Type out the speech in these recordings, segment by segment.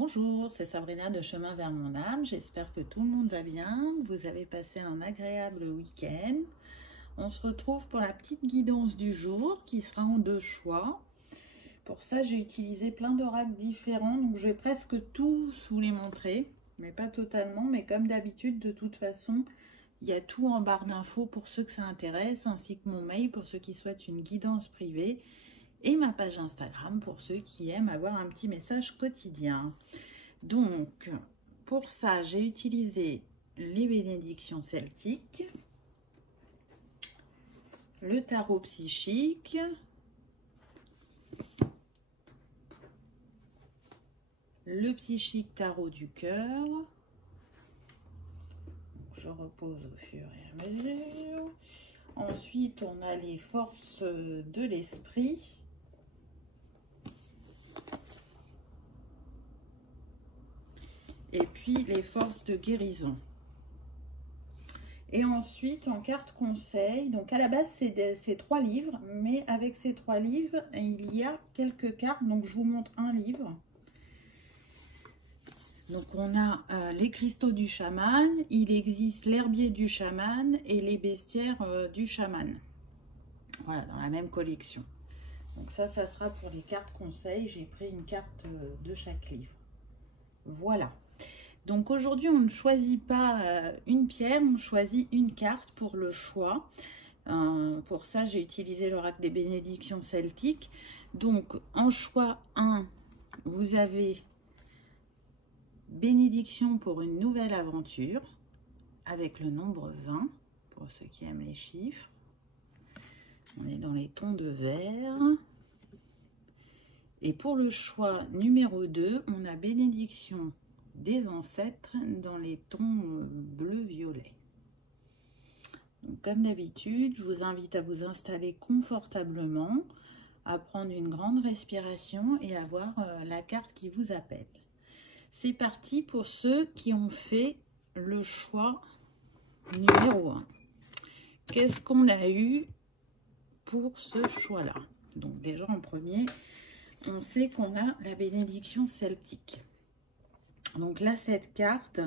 Bonjour, c'est Sabrina de Chemin vers mon âme. J'espère que tout le monde va bien, que vous avez passé un agréable week-end. On se retrouve pour la petite guidance du jour qui sera en 2 choix. Pour ça, j'ai utilisé plein d'oracles différents, donc je vais presque tous vous les montrer, mais pas totalement. Mais comme d'habitude, de toute façon, il y a tout en barre d'infos pour ceux que ça intéresse, ainsi que mon mail pour ceux qui souhaitent une guidance privée. Et ma page Instagram pour ceux qui aiment avoir un petit message quotidien. Donc, pour ça, j'ai utilisé les bénédictions celtiques, le tarot psychique, le psychique tarot du cœur. Je repose au fur et à mesure. Ensuite, on a les forces de l'esprit. Et puis les forces de guérison. Et ensuite en carte conseil, donc à la base c'est 3 livres, mais avec ces 3 livres il y a quelques cartes, donc je vous montre un livre. Donc on a les cristaux du chaman, il existe l'herbier du chaman et les bestiaires du chaman. Voilà, dans la même collection. Donc ça sera pour les cartes conseils, j'ai pris une carte de chaque livre. Voilà. Donc aujourd'hui, on ne choisit pas une pierre, on choisit une carte pour le choix. Pour ça, j'ai utilisé l'oracle des bénédictions celtiques. Donc en choix 1, vous avez bénédiction pour une nouvelle aventure avec le nombre 20, pour ceux qui aiment les chiffres. On est dans les tons de vert. Et pour le choix numéro 2, on a bénédiction des ancêtres dans les tons bleu-violet. Comme d'habitude, je vous invite à vous installer confortablement, à prendre une grande respiration et à voir la carte qui vous appelle. C'est parti pour ceux qui ont fait le choix numéro 1. Qu'est-ce qu'on a eu pour ce choix-là? Donc déjà en premier, on sait qu'on a la bénédiction celtique. Donc là, cette carte,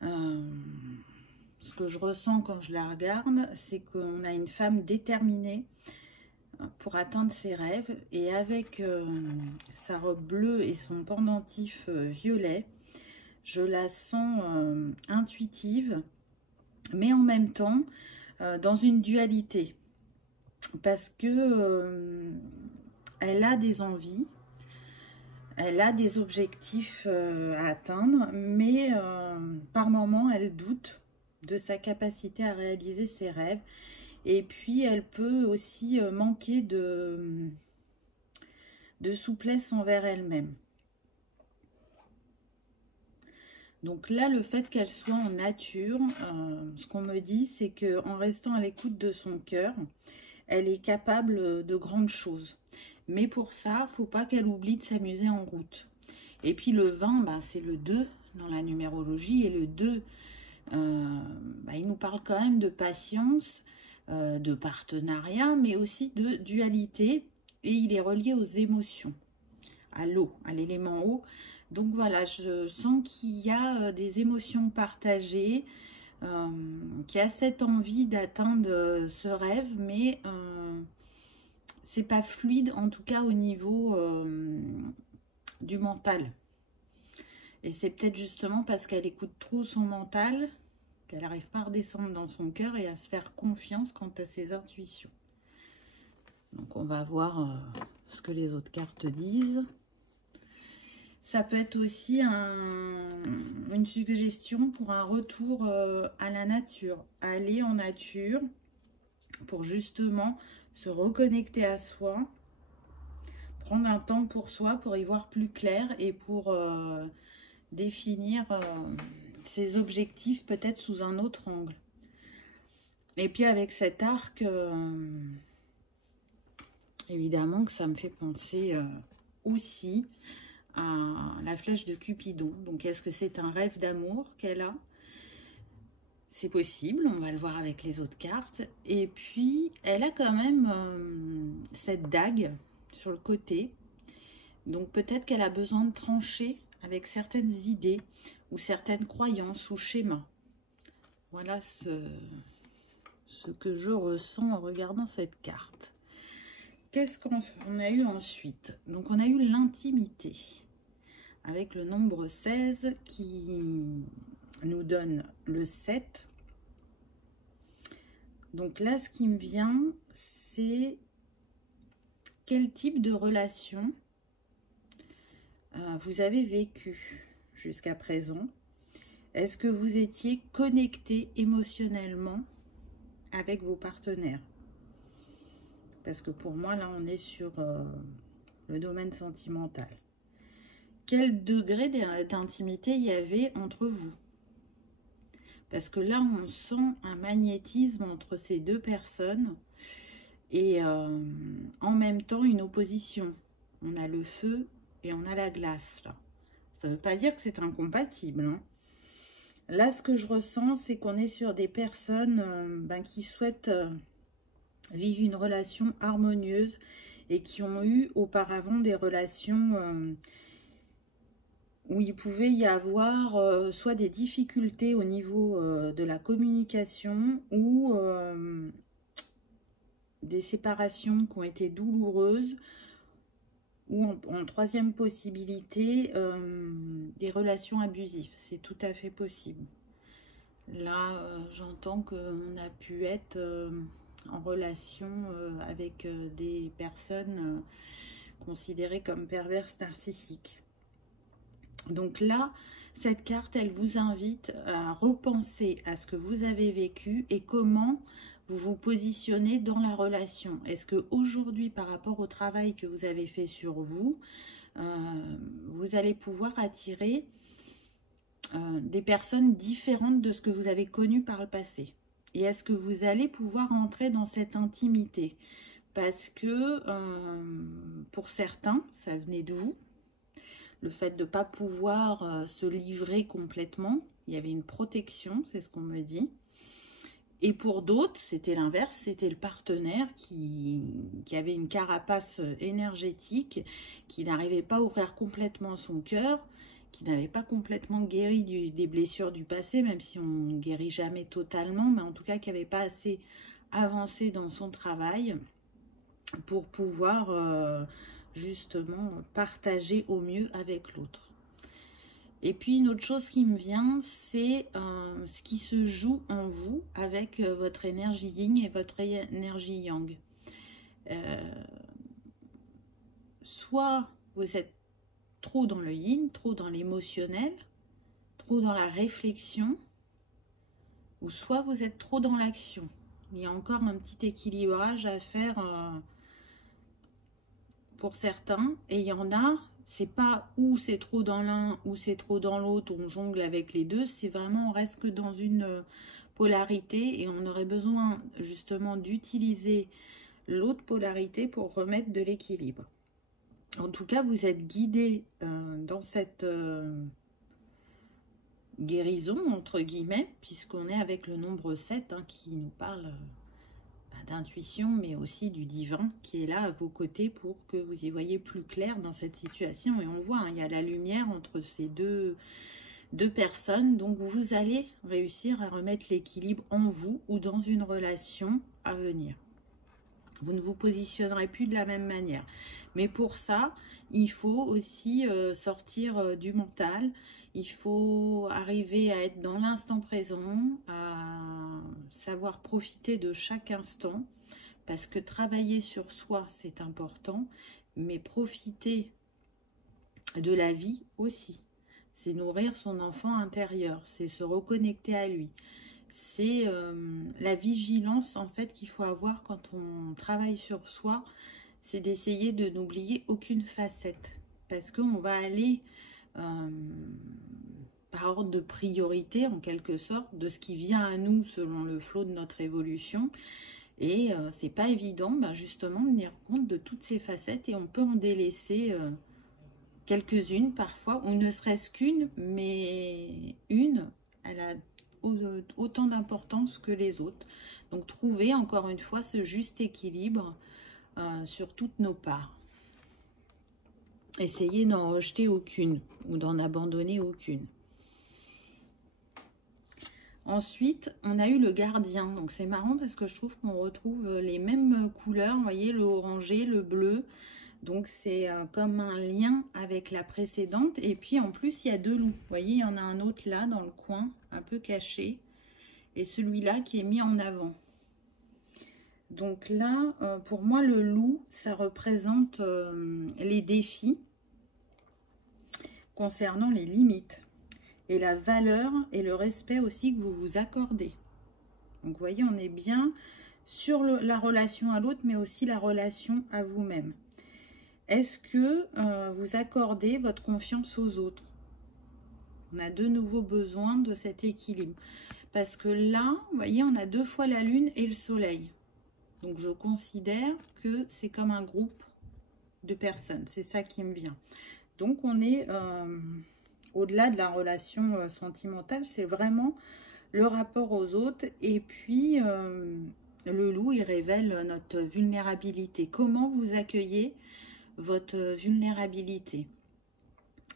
ce que je ressens quand je la regarde, c'est qu'on a une femme déterminée pour atteindre ses rêves. Et avec sa robe bleue et son pendentif violet, je la sens intuitive, mais en même temps dans une dualité. Parce que elle a des envies. Elle a des objectifs à atteindre, mais par moments, elle doute de sa capacité à réaliser ses rêves. Et puis, elle peut aussi manquer de souplesse envers elle-même. Donc là, le fait qu'elle soit en nature, ce qu'on me dit, c'est qu'en restant à l'écoute de son cœur, elle est capable de grandes choses. Mais pour ça, il ne faut pas qu'elle oublie de s'amuser en route. Et puis le 20, c'est le 2 dans la numérologie. Et le 2, il nous parle quand même de patience, de partenariat, mais aussi de dualité. Et il est relié aux émotions, à l'eau, à l'élément eau. Donc voilà, je sens qu'il y a des émotions partagées, qu'il y a cette envie d'atteindre ce rêve, mais c'est pas fluide, en tout cas au niveau du mental. Et c'est peut-être justement parce qu'elle écoute trop son mental qu'elle n'arrive pas à redescendre dans son cœur et à se faire confiance quant à ses intuitions. Donc on va voir ce que les autres cartes disent. Ça peut être aussi une suggestion pour un retour à la nature. Aller en nature pour justement se reconnecter à soi, prendre un temps pour soi, pour y voir plus clair et pour définir ses objectifs peut-être sous un autre angle. Et puis avec cet arc, évidemment que ça me fait penser aussi à la flèche de Cupidon. Donc est-ce que c'est un rêve d'amour qu'elle a? C'est possible, on va le voir avec les autres cartes. Et puis, elle a quand même cette dague sur le côté. Donc, peut-être qu'elle a besoin de trancher avec certaines idées ou certaines croyances ou schémas. Voilà ce que je ressens en regardant cette carte. Qu'est-ce qu'on a eu ensuite? Donc on a eu l'intimité avec le nombre 16 qui nous donne le 7. Donc là, ce qui me vient, c'est quel type de relation vous avez vécu jusqu'à présent. Est-ce que vous étiez connecté émotionnellement avec vos partenaires? Parce que pour moi, là, on est sur le domaine sentimental. Quel degré d'intimité il y avait entre vous? Parce que là, on sent un magnétisme entre ces deux personnes et en même temps une opposition. On a le feu et on a la glace, là. Ça ne veut pas dire que c'est incompatible, hein. Là, ce que je ressens, c'est qu'on est sur des personnes qui souhaitent vivre une relation harmonieuse et qui ont eu auparavant des relations où il pouvait y avoir soit des difficultés au niveau de la communication ou des séparations qui ont été douloureuses, ou en troisième possibilité, des relations abusives. C'est tout à fait possible. Là, j'entends qu'on a pu être en relation avec des personnes considérées comme perverses narcissiques. Donc là, cette carte, elle vous invite à repenser à ce que vous avez vécu et comment vous vous positionnez dans la relation. Est-ce qu'aujourd'hui, par rapport au travail que vous avez fait sur vous, vous allez pouvoir attirer des personnes différentes de ce que vous avez connu par le passé? Et est-ce que vous allez pouvoir entrer dans cette intimité? Parce que pour certains, ça venait de vous. Le fait de ne pas pouvoir se livrer complètement, il y avait une protection, c'est ce qu'on me dit. Et pour d'autres, c'était l'inverse, c'était le partenaire qui avait une carapace énergétique, qui n'arrivait pas à ouvrir complètement son cœur, qui n'avait pas complètement guéri des blessures du passé, même si on ne guérit jamais totalement, mais en tout cas qui n'avait pas assez avancé dans son travail pour pouvoir justement partager au mieux avec l'autre. Et puis une autre chose qui me vient, c'est ce qui se joue en vous avec votre énergie yin et votre énergie yang. Soit vous êtes trop dans le yin, trop dans l'émotionnel, trop dans la réflexion, ou soit vous êtes trop dans l'action. Il y a encore un petit équilibrage à faire pour certains, et il y en a, c'est pas où c'est trop dans l'un ou c'est trop dans l'autre, on jongle avec les deux, c'est vraiment on reste que dans une polarité et on aurait besoin justement d'utiliser l'autre polarité pour remettre de l'équilibre. En tout cas, vous êtes guidé dans cette guérison, entre guillemets, puisqu'on est avec le nombre 7 qui nous parle d'intuition, mais aussi du divin qui est là à vos côtés pour que vous y voyez plus clair dans cette situation. Et on voit, il y a la lumière entre ces deux personnes, donc vous allez réussir à remettre l'équilibre en vous ou dans une relation à venir. Vous ne vous positionnerez plus de la même manière. Mais pour ça, il faut aussi sortir du mental. Il faut arriver à être dans l'instant présent, à savoir profiter de chaque instant. Parce que travailler sur soi, c'est important. Mais profiter de la vie aussi. C'est nourrir son enfant intérieur. C'est se reconnecter à lui. C'est la vigilance en fait qu'il faut avoir quand on travaille sur soi, c'est d'essayer de n'oublier aucune facette, parce qu'on va aller par ordre de priorité en quelque sorte de ce qui vient à nous selon le flot de notre évolution, et c'est pas évident justement de tenir compte de toutes ces facettes, et on peut en délaisser quelques-unes parfois, ou ne serait-ce qu'une, mais une, elle a autant d'importance que les autres. Donc trouver encore une fois ce juste équilibre sur toutes nos parts. essayez d'en rejeter aucune ou d'en abandonner aucune. Ensuite, on a eu le gardien. Donc, c'est marrant parce que je trouve qu'on retrouve les mêmes couleurs. Vous voyez, le orangé, le bleu. Donc, c'est comme un lien avec la précédente. Et puis, en plus, il y a deux loups. Vous voyez, il y en a un autre là, dans le coin, un peu caché. Et celui-là qui est mis en avant. Donc là, pour moi, le loup, ça représente les défis concernant les limites. Et la valeur et le respect aussi que vous vous accordez. Donc, vous voyez, on est bien sur la relation à l'autre, mais aussi la relation à vous-même. Est-ce que vous accordez votre confiance aux autres? On a de nouveau besoin de cet équilibre. Parce que là, vous voyez, on a deux fois la lune et le soleil. Donc, je considère que c'est comme un groupe de personnes. C'est ça qui me vient. Donc, on est au-delà de la relation sentimentale. C'est vraiment le rapport aux autres. Et puis, le loup, il révèle notre vulnérabilité. Comment vous accueillez votre vulnérabilité?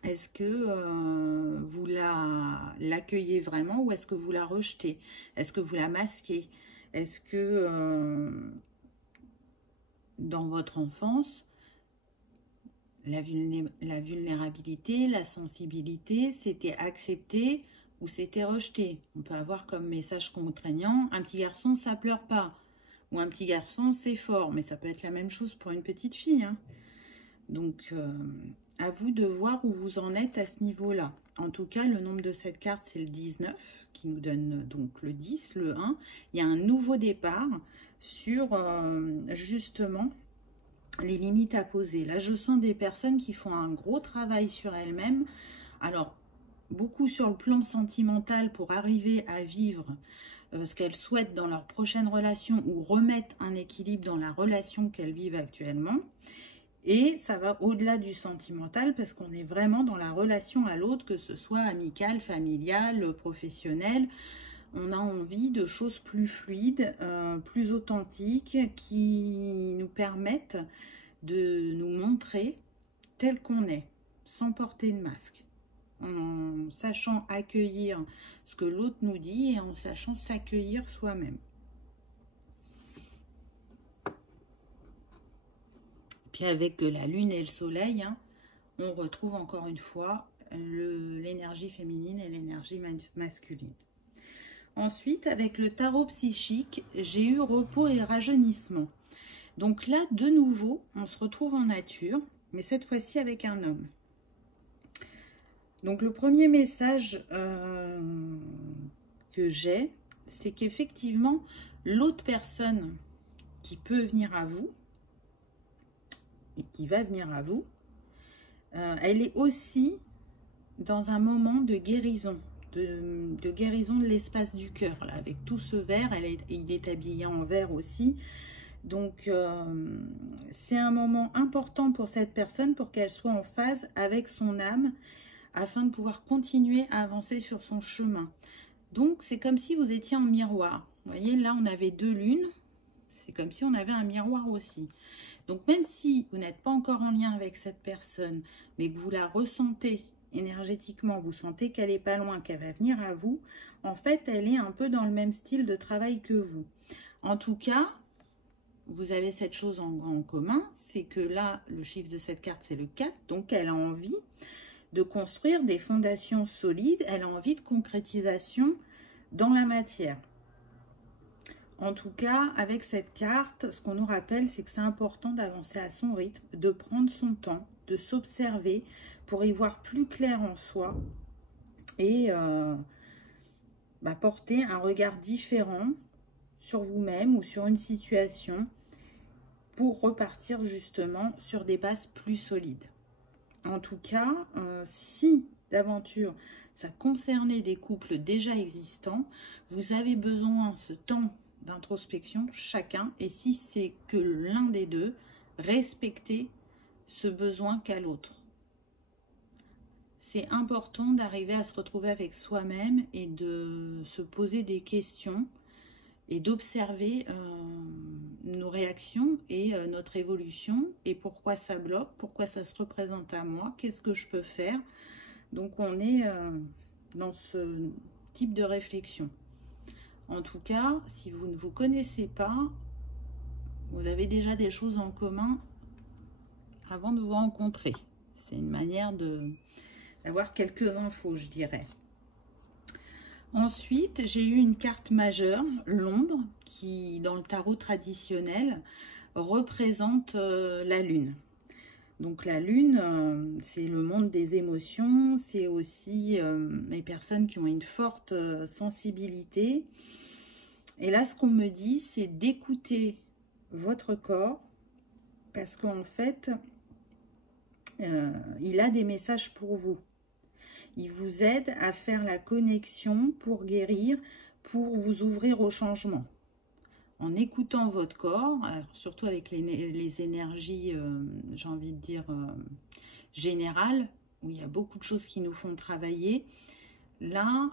Est-ce que vous l'accueillez vraiment ou est-ce que vous la rejetez? Est-ce que vous la masquez? Est-ce que dans votre enfance, la vulnérabilité, la sensibilité, c'était accepté ou c'était rejeté? On peut avoir comme message contraignant, un petit garçon, ça pleure pas. Ou un petit garçon, c'est fort. Mais ça peut être la même chose pour une petite fille, hein. Donc, à vous de voir où vous en êtes à ce niveau-là. En tout cas, le nombre de cette carte, c'est le 19, qui nous donne donc le 10, le 1. Il y a un nouveau départ sur, justement, les limites à poser. Là, je sens des personnes qui font un gros travail sur elles-mêmes. Alors, beaucoup sur le plan sentimental pour arriver à vivre ce qu'elles souhaitent dans leur prochaine relation ou remettre un équilibre dans la relation qu'elles vivent actuellement. Et ça va au-delà du sentimental parce qu'on est vraiment dans la relation à l'autre, que ce soit amicale, familiale, professionnelle. On a envie de choses plus fluides, plus authentiques, qui nous permettent de nous montrer tel qu'on est, sans porter de masque. En sachant accueillir ce que l'autre nous dit et en sachant s'accueillir soi-même. Puis avec la lune et le soleil, hein, on retrouve encore une fois l'énergie féminine et l'énergie masculine. Ensuite, avec le tarot psychique, j'ai eu repos et rajeunissement. Donc là, de nouveau, on se retrouve en nature, mais cette fois-ci avec un homme. Donc le premier message que j'ai, c'est qu'effectivement, l'autre personne qui peut venir à vous, et qui va venir à vous, elle est aussi dans un moment de guérison, de guérison de l'espace du cœur, là, avec tout ce vert, il est habillé en vert aussi. Donc, c'est un moment important pour cette personne, pour qu'elle soit en phase avec son âme, afin de pouvoir continuer à avancer sur son chemin. Donc, c'est comme si vous étiez en miroir. Vous voyez, là, on avait deux lunes. C'est comme si on avait un miroir aussi. Donc, même si vous n'êtes pas encore en lien avec cette personne, mais que vous la ressentez énergétiquement, vous sentez qu'elle n'est pas loin, qu'elle va venir à vous, en fait, elle est un peu dans le même style de travail que vous. En tout cas, vous avez cette chose en commun, c'est que là, le chiffre de cette carte, c'est le 4, donc elle a envie de construire des fondations solides, elle a envie de concrétisation dans la matière. En tout cas, avec cette carte, ce qu'on nous rappelle, c'est que c'est important d'avancer à son rythme, de prendre son temps, de s'observer pour y voir plus clair en soi et porter un regard différent sur vous-même ou sur une situation pour repartir justement sur des bases plus solides. En tout cas, si d'aventure ça concernait des couples déjà existants, vous avez besoin de ce temps d'introspection chacun, et si c'est que l'un des deux, respectez ce besoin qu'a l'autre. C'est important d'arriver à se retrouver avec soi-même et de se poser des questions et d'observer nos réactions et notre évolution et pourquoi ça bloque, pourquoi ça se représente à moi, qu'est-ce que je peux faire. Donc on est dans ce type de réflexion. En tout cas, si vous ne vous connaissez pas, vous avez déjà des choses en commun avant de vous rencontrer. C'est une manière d'avoir quelques infos, je dirais. Ensuite, j'ai eu une carte majeure, l'ombre, qui, dans le tarot traditionnel, représente la lune. Donc la lune, c'est le monde des émotions, c'est aussi les personnes qui ont une forte sensibilité. Et là, ce qu'on me dit, c'est d'écouter votre corps, parce qu'en fait, il a des messages pour vous. Il vous aide à faire la connexion pour guérir, pour vous ouvrir au changement. En écoutant votre corps, alors surtout avec les énergies, j'ai envie de dire, générales, où il y a beaucoup de choses qui nous font travailler, là,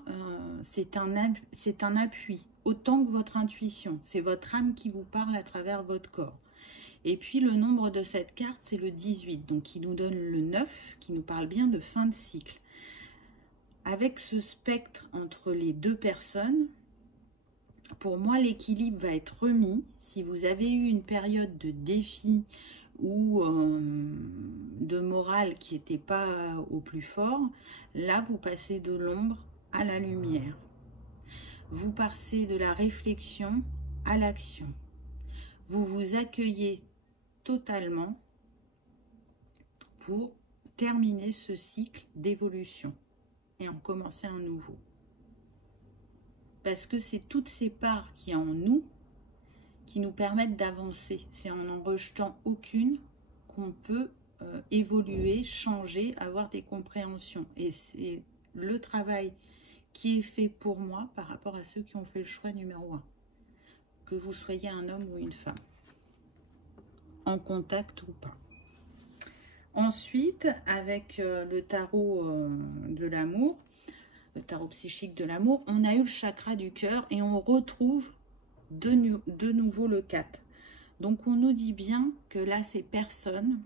c'est un appui, autant que votre intuition. C'est votre âme qui vous parle à travers votre corps. Et puis, le nombre de cette carte, c'est le 18, donc qui nous donne le 9, qui nous parle bien de fin de cycle. Avec ce spectre entre les deux personnes, pour moi, l'équilibre va être remis. Si vous avez eu une période de défi ou de morale qui n'était pas au plus fort, là, vous passez de l'ombre à la lumière. Vous passez de la réflexion à l'action. Vous vous accueillez totalement pour terminer ce cycle d'évolution et en commencer un nouveau. Parce que c'est toutes ces parts qu'il y a en nous qui nous permettent d'avancer. C'est en n'en rejetant aucune qu'on peut évoluer, changer, avoir des compréhensions. Et c'est le travail qui est fait pour moi par rapport à ceux qui ont fait le choix numéro 1. Que vous soyez un homme ou une femme. En contact ou pas. Ensuite, avec le tarot de l'amour, le tarot psychique de l'amour, on a eu le chakra du cœur et on retrouve de nouveau le 4. Donc on nous dit bien que là, ces personnes,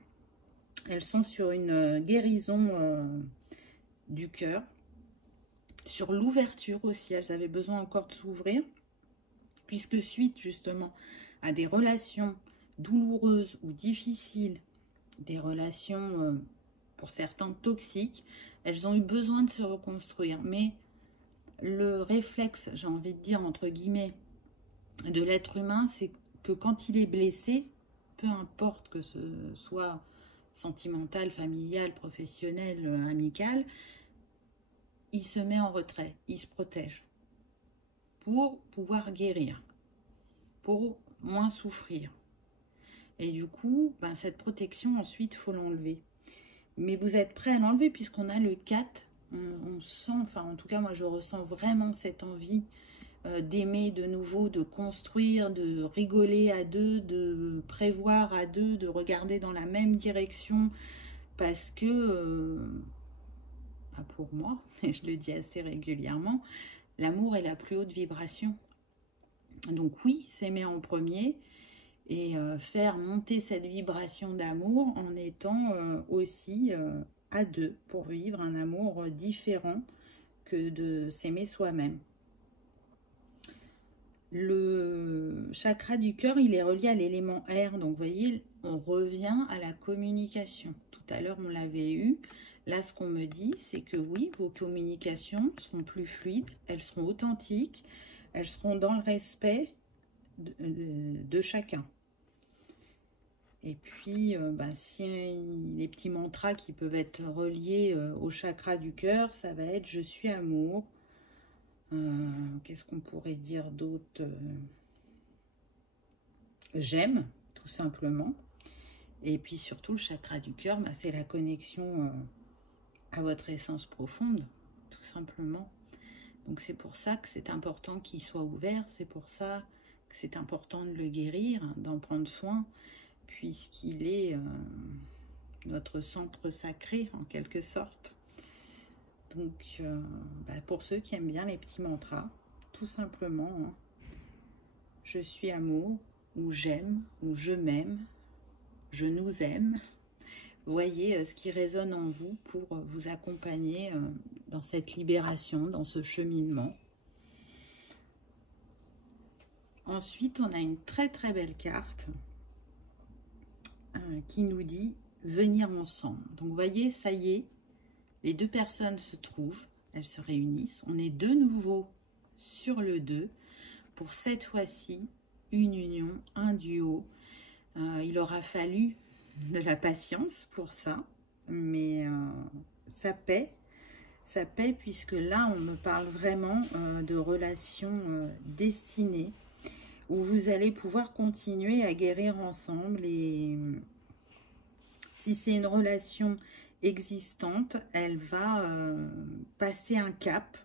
elles sont sur une guérison du cœur, sur l'ouverture aussi, elles avaient besoin encore de s'ouvrir, puisque suite justement à des relations douloureuses ou difficiles, des relations pour certains toxiques, elles ont eu besoin de se reconstruire. Mais le réflexe, j'ai envie de dire entre guillemets, de l'être humain, c'est que quand il est blessé, peu importe que ce soit sentimental, familial, professionnel, amical, il se met en retrait, il se protège pour pouvoir guérir, pour moins souffrir. Et du coup, ben, cette protection, ensuite, il faut l'enlever. Mais vous êtes prêt à l'enlever puisqu'on a le 4. On sent, enfin en tout cas, moi je ressens vraiment cette envie d'aimer de nouveau, de construire, de rigoler à deux, de prévoir à deux, de regarder dans la même direction. Parce que, pour moi, et je le dis assez régulièrement, l'amour est la plus haute vibration. Donc oui, s'aimer en premier, et faire monter cette vibration d'amour en étant aussi à deux pour vivre un amour différent que de s'aimer soi-même. Le chakra du cœur, il est relié à l'élément air, donc vous voyez, on revient à la communication. Tout à l'heure, on l'avait eu. Là, ce qu'on me dit, c'est que oui, vos communications seront plus fluides, elles seront authentiques, elles seront dans le respect de chacun. Et puis, si les petits mantras qui peuvent être reliés au chakra du cœur, ça va être « je suis amour ». Qu'est-ce qu'on pourrait dire d'autre? J'aime, tout simplement. Et puis surtout, le chakra du cœur, c'est la connexion à votre essence profonde, tout simplement. Donc c'est pour ça que c'est important qu'il soit ouvert, c'est pour ça que c'est important de le guérir, d'en prendre soin, puisqu'il est notre centre sacré, en quelque sorte. Donc, pour ceux qui aiment bien les petits mantras, tout simplement, hein, je suis amour, ou j'aime, ou je m'aime, je nous aime. Voyez ce qui résonne en vous pour vous accompagner dans cette libération, dans ce cheminement. Ensuite, on a une très très belle carte qui nous dit venir ensemble. Donc, vous voyez, ça y est, les deux personnes se trouvent, elles se réunissent. On est de nouveau sur le 2 pour cette fois-ci une union, un duo. Il aura fallu de la patience pour ça, mais ça paie puisque là, on me parle vraiment de relations destinées où vous allez pouvoir continuer à guérir ensemble. Et si c'est une relation existante, elle va passer un cap.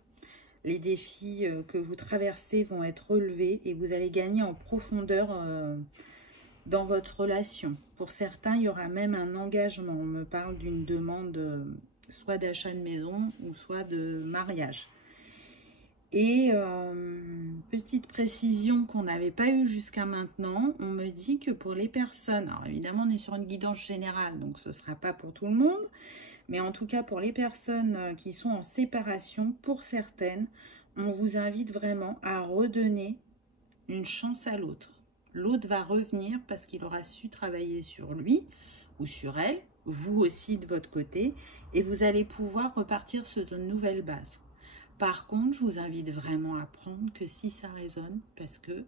Les défis que vous traversez vont être relevés et vous allez gagner en profondeur dans votre relation. Pour certains, il y aura même un engagement. On me parle d'une demande soit d'achat de maison ou soit de mariage. Et petite précision qu'on n'avait pas eue jusqu'à maintenant, on me dit que pour les personnes, alors évidemment on est sur une guidance générale, donc ce ne sera pas pour tout le monde, mais en tout cas pour les personnes qui sont en séparation, pour certaines, on vous invite vraiment à redonner une chance à l'autre. L'autre va revenir parce qu'il aura su travailler sur lui ou sur elle, vous aussi de votre côté, et vous allez pouvoir repartir sur une nouvelle base. Par contre, je vous invite vraiment à prendre que si ça résonne, parce que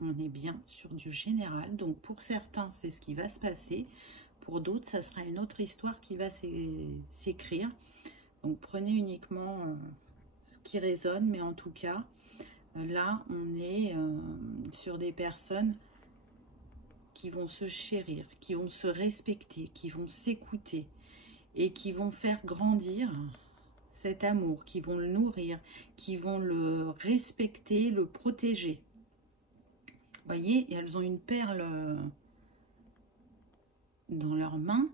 on est bien sur du général. Donc pour certains, c'est ce qui va se passer. Pour d'autres, ça sera une autre histoire qui va s'écrire. Donc prenez uniquement ce qui résonne, mais en tout cas, là, on est sur des personnes qui vont se chérir, qui vont se respecter, qui vont s'écouter et qui vont faire grandir cet amour, qui vont le nourrir, qui vont le respecter, le protéger. Vous voyez, elles ont une perle dans leurs mains.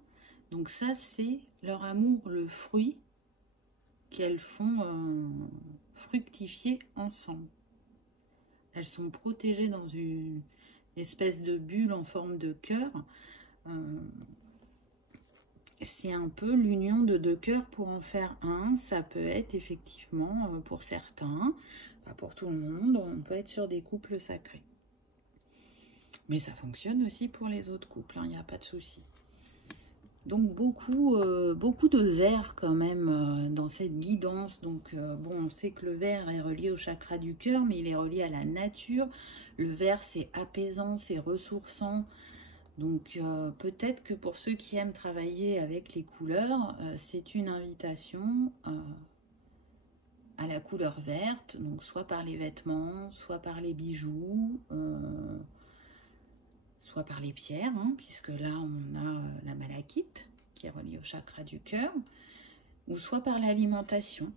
Donc ça, c'est leur amour, le fruit qu'elles font fructifier ensemble. Elles sont protégées dans une espèce de bulle en forme de cœur. C'est un peu l'union de deux cœurs pour en faire un. Ça peut être effectivement pour certains, pas pour tout le monde, on peut être sur des couples sacrés. Mais ça fonctionne aussi pour les autres couples, il n'y a pas de souci. Donc beaucoup de vert quand même dans cette guidance. Donc bon, on sait que le vert est relié au chakra du cœur, mais il est relié à la nature. Le vert, c'est apaisant, c'est ressourçant. Donc peut-être que pour ceux qui aiment travailler avec les couleurs, c'est une invitation à la couleur verte, donc soit par les vêtements, soit par les bijoux, soit par les pierres, hein, puisque là on a la malachite qui est reliée au chakra du cœur, ou soit par l'alimentation,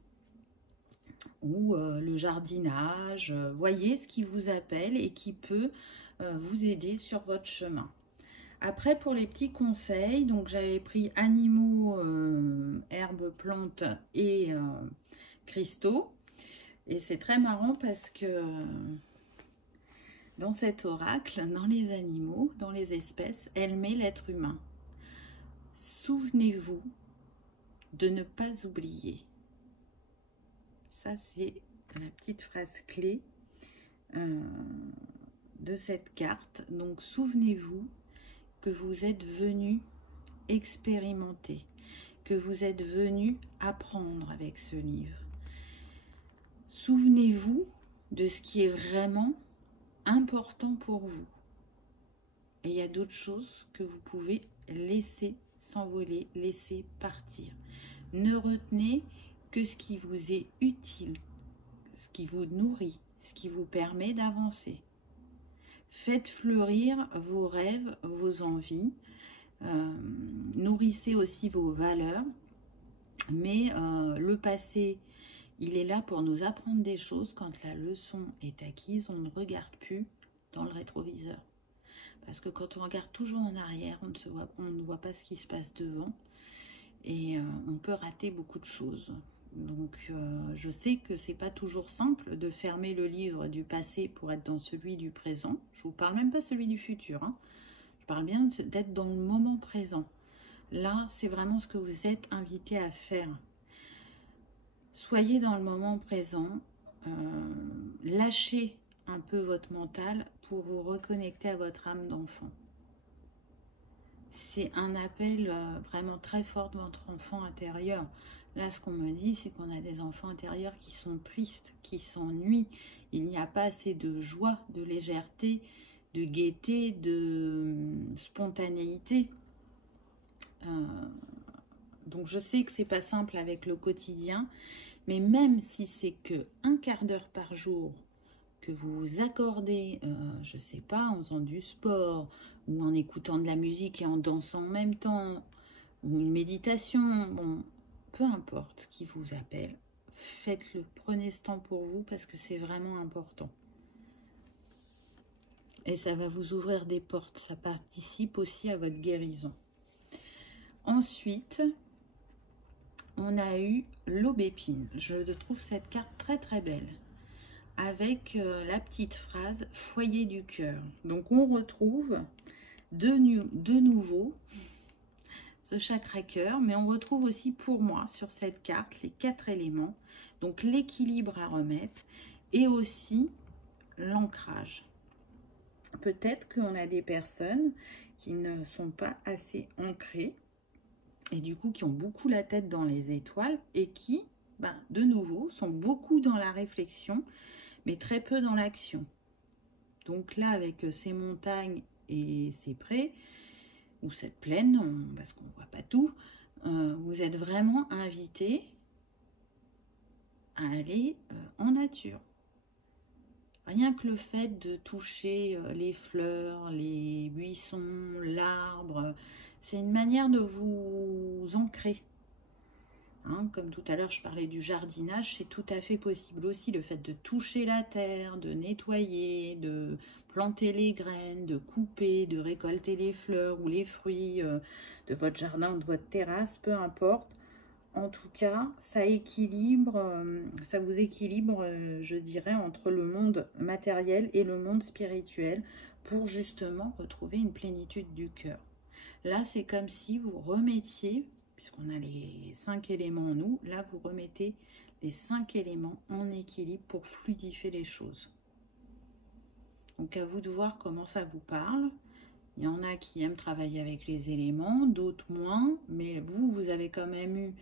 ou le jardinage. Voyez ce qui vous appelle et qui peut vous aider sur votre chemin. Après, pour les petits conseils, donc j'avais pris animaux, herbes, plantes et cristaux. Et c'est très marrant parce que dans cet oracle, dans les animaux, dans les espèces, elle met l'être humain. Souvenez-vous de ne pas oublier. Ça, c'est la petite phrase clé de cette carte. Donc, souvenez-vous que vous êtes venu expérimenter, que vous êtes venu apprendre avec ce livre. Souvenez-vous de ce qui est vraiment important pour vous. Et il y a d'autres choses que vous pouvez laisser s'envoler, laisser partir. Ne retenez que ce qui vous est utile, ce qui vous nourrit, ce qui vous permet d'avancer. Faites fleurir vos rêves, vos envies. Nourrissez aussi vos valeurs. Mais le passé, il est là pour nous apprendre des choses. Quand la leçon est acquise, on ne regarde plus dans le rétroviseur. Parce que quand on regarde toujours en arrière, on ne voit pas ce qui se passe devant. Et on peut rater beaucoup de choses. Donc, je sais que c'est pas toujours simple de fermer le livre du passé pour être dans celui du présent. Je vous parle même pas celui du futur, hein. Je parle bien d'être dans le moment présent. Là, c'est vraiment ce que vous êtes invité à faire. Soyez dans le moment présent. Lâchez un peu votre mental pour vous reconnecter à votre âme d'enfant. C'est un appel vraiment très fort de votre enfant intérieur. Là, ce qu'on me dit, c'est qu'on a des enfants intérieurs qui sont tristes, qui s'ennuient. Il n'y a pas assez de joie, de légèreté, de gaieté, de spontanéité. Donc, je sais que c'est pas simple avec le quotidien, mais même si c'est que un quart d'heure par jour que vous vous accordez, je sais pas, en faisant du sport ou en écoutant de la musique et en dansant en même temps, ou une méditation, bon, peu importe ce qui vous appelle, faites-le, prenez ce temps pour vous parce que c'est vraiment important. Et ça va vous ouvrir des portes, ça participe aussi à votre guérison. Ensuite, on a eu l'aubépine. Je trouve cette carte très très belle, avec la petite phrase « foyer du cœur ». Donc, on retrouve de nouveau ce chakra-cœur, mais on retrouve aussi pour moi sur cette carte les 4 éléments, donc l'équilibre à remettre et aussi l'ancrage. Peut-être qu'on a des personnes qui ne sont pas assez ancrées et du coup qui ont beaucoup la tête dans les étoiles et qui, de nouveau, sont beaucoup dans la réflexion mais très peu dans l'action. Donc là, avec ces montagnes et ces prés, ou cette plaine, parce qu'on ne voit pas tout, vous êtes vraiment invité à aller en nature. Rien que le fait de toucher les fleurs, les buissons, l'arbre, c'est une manière de vous ancrer. Hein, comme tout à l'heure, je parlais du jardinage, c'est tout à fait possible aussi. Le fait de toucher la terre, de nettoyer, de planter les graines, de couper, de récolter les fleurs ou les fruits de votre jardin ou de votre terrasse, peu importe. En tout cas, ça équilibre, ça vous équilibre, je dirais, entre le monde matériel et le monde spirituel pour justement retrouver une plénitude du cœur. Là, c'est comme si vous remettiez, puisqu'on a les 5 éléments en nous, là, vous remettez les 5 éléments en équilibre pour fluidifier les choses. Donc, à vous de voir comment ça vous parle. Il y en a qui aiment travailler avec les éléments, d'autres moins, mais vous, vous avez quand même eu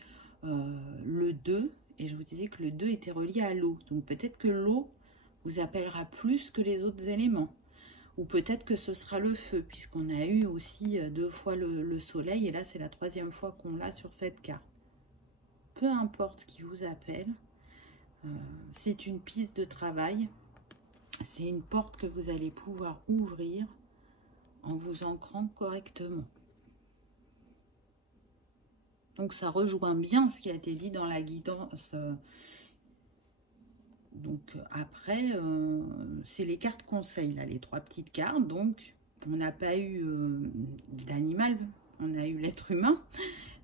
le 2, et je vous disais que le 2 était relié à l'eau. Donc, peut-être que l'eau vous appellera plus que les autres éléments. Ou peut-être que ce sera le feu, puisqu'on a eu aussi 2 fois le soleil, et là c'est la 3e fois qu'on l'a sur cette carte. Peu importe ce qui vous appelle, c'est une piste de travail, c'est une porte que vous allez pouvoir ouvrir en vous ancrant correctement. Donc ça rejoint bien ce qui a été dit dans la guidance. Donc après, c'est les cartes conseils, là, les 3 petites cartes. Donc, on n'a pas eu d'animal, on a eu l'être humain.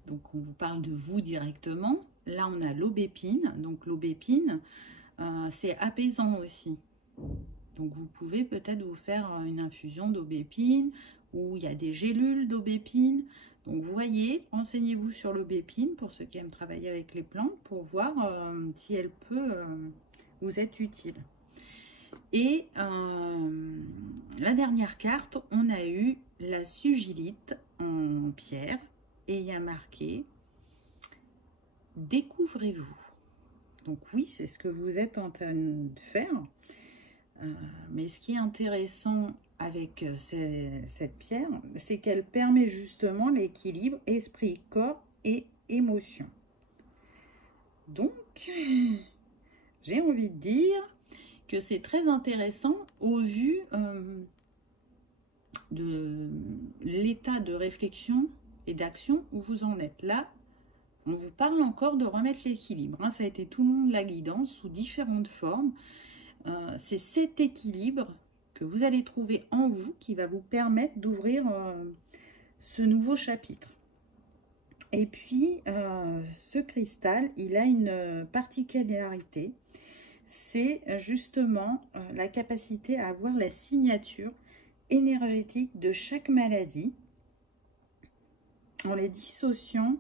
Donc, on vous parle de vous directement. Là, on a l'aubépine. Donc, l'aubépine, c'est apaisant aussi. Donc, vous pouvez peut-être vous faire une infusion d'aubépine ou il y a des gélules d'aubépine. Donc, vous voyez, renseignez-vous sur l'aubépine pour ceux qui aiment travailler avec les plantes pour voir si elle peut... vous êtes utile. Et la dernière carte, on a eu la sugilite en pierre et il y a marqué « Découvrez-vous ». Donc oui, c'est ce que vous êtes en train de faire. Mais ce qui est intéressant avec cette pierre, c'est qu'elle permet justement l'équilibre esprit, corps et émotion. Donc... j'ai envie de dire que c'est très intéressant au vu de l'état de réflexion et d'action où vous en êtes. Là, on vous parle encore de remettre l'équilibre. Hein. Ça a été tout le long de la guidance sous différentes formes. C'est cet équilibre que vous allez trouver en vous qui va vous permettre d'ouvrir ce nouveau chapitre. Et puis, ce cristal, il a une particularité, c'est justement la capacité à avoir la signature énergétique de chaque maladie en les dissociant,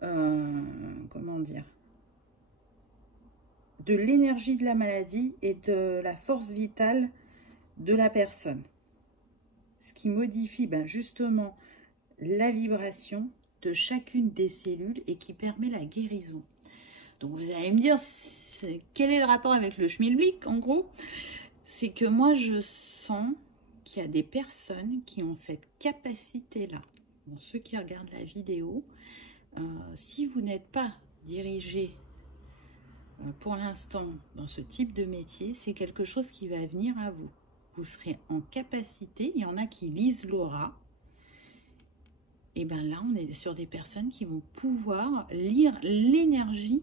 comment dire, de l'énergie de la maladie et de la force vitale de la personne. Ce qui modifie justement la vibration de chacune des cellules et qui permet la guérison. Donc vous allez me dire, quel est le rapport avec le schmilblick? En gros, c'est que moi je sens qu'il y a des personnes qui ont cette capacité-là. Bon, ceux qui regardent la vidéo, si vous n'êtes pas dirigé pour l'instant dans ce type de métier, c'est quelque chose qui va venir à vous. Vous serez en capacité, il y en a qui lisent l'aura, et bien là on est sur des personnes qui vont pouvoir lire l'énergie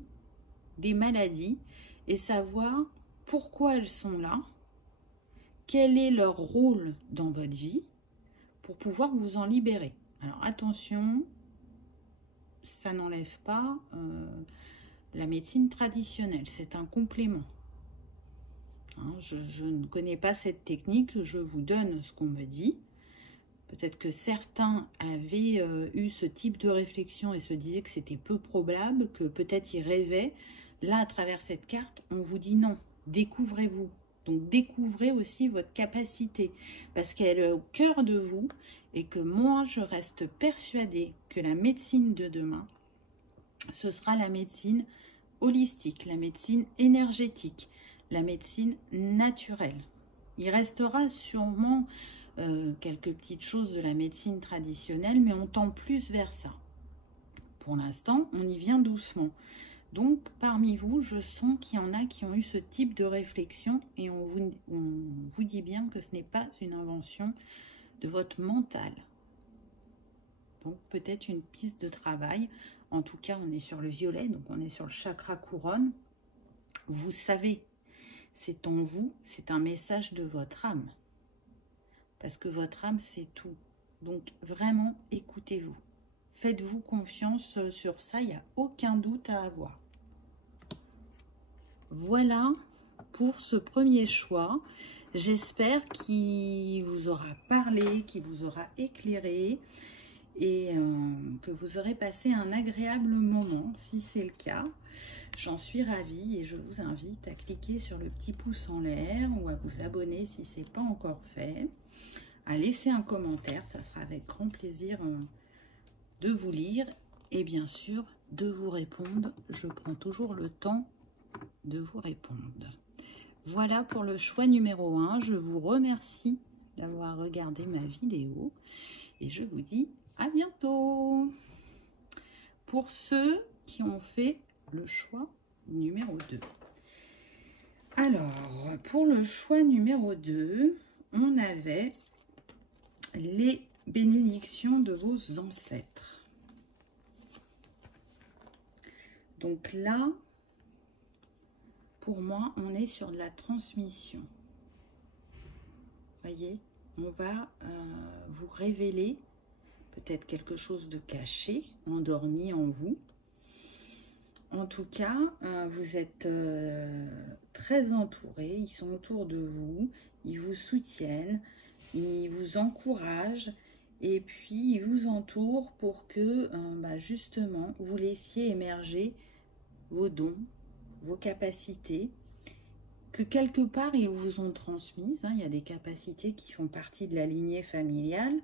des maladies et savoir pourquoi elles sont là, quel est leur rôle dans votre vie pour pouvoir vous en libérer. Alors attention, ça n'enlève pas la médecine traditionnelle, c'est un complément. Hein, je ne connais pas cette technique, je vous donne ce qu'on me dit. Peut-être que certains avaient eu ce type de réflexion et se disaient que c'était peu probable, que peut-être ils rêvaient. Là, à travers cette carte, on vous dit non, découvrez-vous. Donc, découvrez aussi votre capacité, parce qu'elle est au cœur de vous et que moi, je reste persuadée que la médecine de demain, ce sera la médecine holistique, la médecine énergétique, la médecine naturelle. Il restera sûrement quelques petites choses de la médecine traditionnelle, mais on tend plus vers ça. Pour l'instant, on y vient doucement. Donc, parmi vous, je sens qu'il y en a qui ont eu ce type de réflexion et on vous dit bien que ce n'est pas une invention de votre mental. Donc, peut-être une piste de travail. En tout cas, on est sur le violet, donc on est sur le chakra couronne. Vous savez, c'est en vous, c'est un message de votre âme. Parce que votre âme, c'est tout. Donc, vraiment, écoutez-vous. Faites-vous confiance sur ça, il n'y a aucun doute à avoir. Voilà pour ce premier choix. J'espère qu'il vous aura parlé, qu'il vous aura éclairé et que vous aurez passé un agréable moment. Si c'est le cas, j'en suis ravie et je vous invite à cliquer sur le petit pouce en l'air ou à vous abonner si ce n'est pas encore fait. À laisser un commentaire, ça sera avec grand plaisir de vous lire et bien sûr de vous répondre. Je prends toujours le temps de vous répondre. Voilà pour le choix numéro 1. Je vous remercie d'avoir regardé ma vidéo et je vous dis à bientôt. Pour ceux qui ont fait le choix numéro 2. Alors, pour le choix numéro 2, on avait les bénédictions de vos ancêtres. Donc là, pour moi, on est sur de la transmission. Voyez, on va vous révéler peut-être quelque chose de caché, endormi en vous. En tout cas, vous êtes très entourés, ils sont autour de vous, ils vous soutiennent, ils vous encouragent et puis ils vous entourent pour que justement vous laissiez émerger vos dons, vos capacités, que quelque part ils vous ont transmises. Il y a des capacités qui font partie de la lignée familiale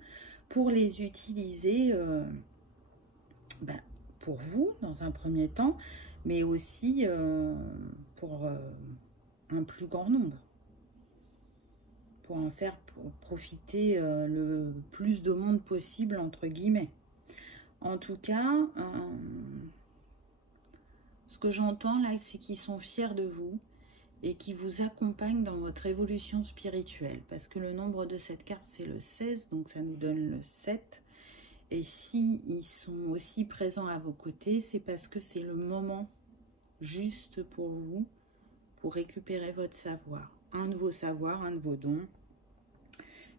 pour les utiliser pour vous dans un premier temps, mais aussi pour un plus grand nombre, pour en faire profiter le plus de monde possible, entre guillemets. En tout cas, ce que j'entends là, c'est qu'ils sont fiers de vous et qui vous accompagnent dans votre évolution spirituelle. Parce que le nombre de cette carte, c'est le 16, donc ça nous donne le 7. Et si ils sont aussi présents à vos côtés, c'est parce que c'est le moment juste pour vous, pour récupérer votre savoir. Un de vos savoirs, un de vos dons,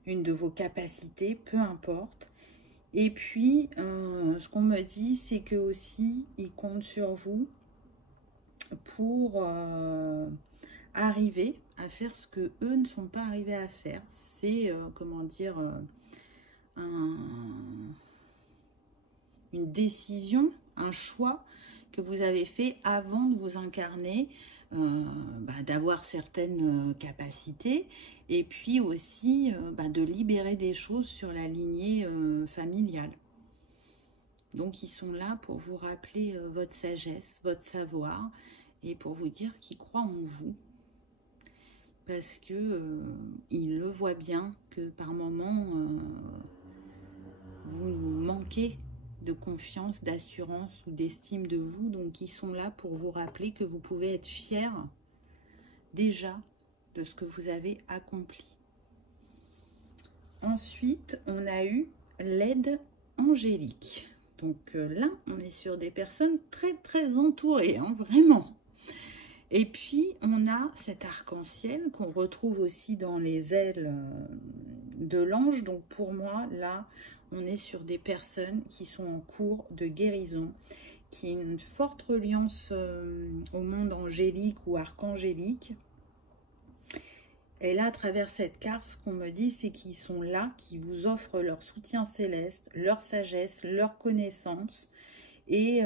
une de vos capacités, peu importe. Et puis, ce qu'on me dit, c'est que aussi, ils comptent sur vous pour arriver à faire ce que eux ne sont pas arrivés à faire. C'est, comment dire, une décision, un choix que vous avez fait avant de vous incarner, d'avoir certaines capacités et puis aussi de libérer des choses sur la lignée familiale. Donc ils sont là pour vous rappeler votre sagesse, votre savoir et pour vous dire qu'ils croient en vous. Parce que ils le voient bien que par moments vous manquez de confiance, d'assurance ou d'estime de vous. Donc ils sont là pour vous rappeler que vous pouvez être fiers déjà de ce que vous avez accompli. Ensuite, on a eu l'aide angélique. Donc là, on est sur des personnes très très entourées, hein, vraiment. Et puis, on a cet arc-en-ciel qu'on retrouve aussi dans les ailes de l'ange. Donc pour moi, là, on est sur des personnes qui sont en cours de guérison, qui ont une forte reliance au monde angélique ou archangélique. Et là, à travers cette carte, ce qu'on me dit, c'est qu'ils sont là, qui vous offrent leur soutien céleste, leur sagesse, leur connaissance. Et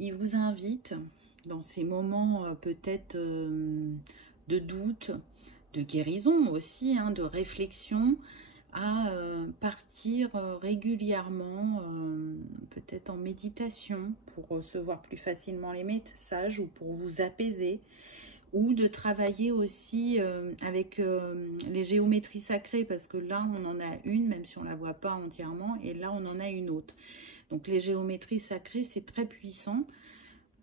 ils vous invitent, dans ces moments peut-être de doute, de guérison aussi, hein, de réflexion, à partir régulièrement, peut-être en méditation, pour recevoir plus facilement les messages ou pour vous apaiser, ou de travailler aussi avec les géométries sacrées, parce que là, on en a une, même si on ne la voit pas entièrement, et là, on en a une autre. Donc, les géométries sacrées, c'est très puissant.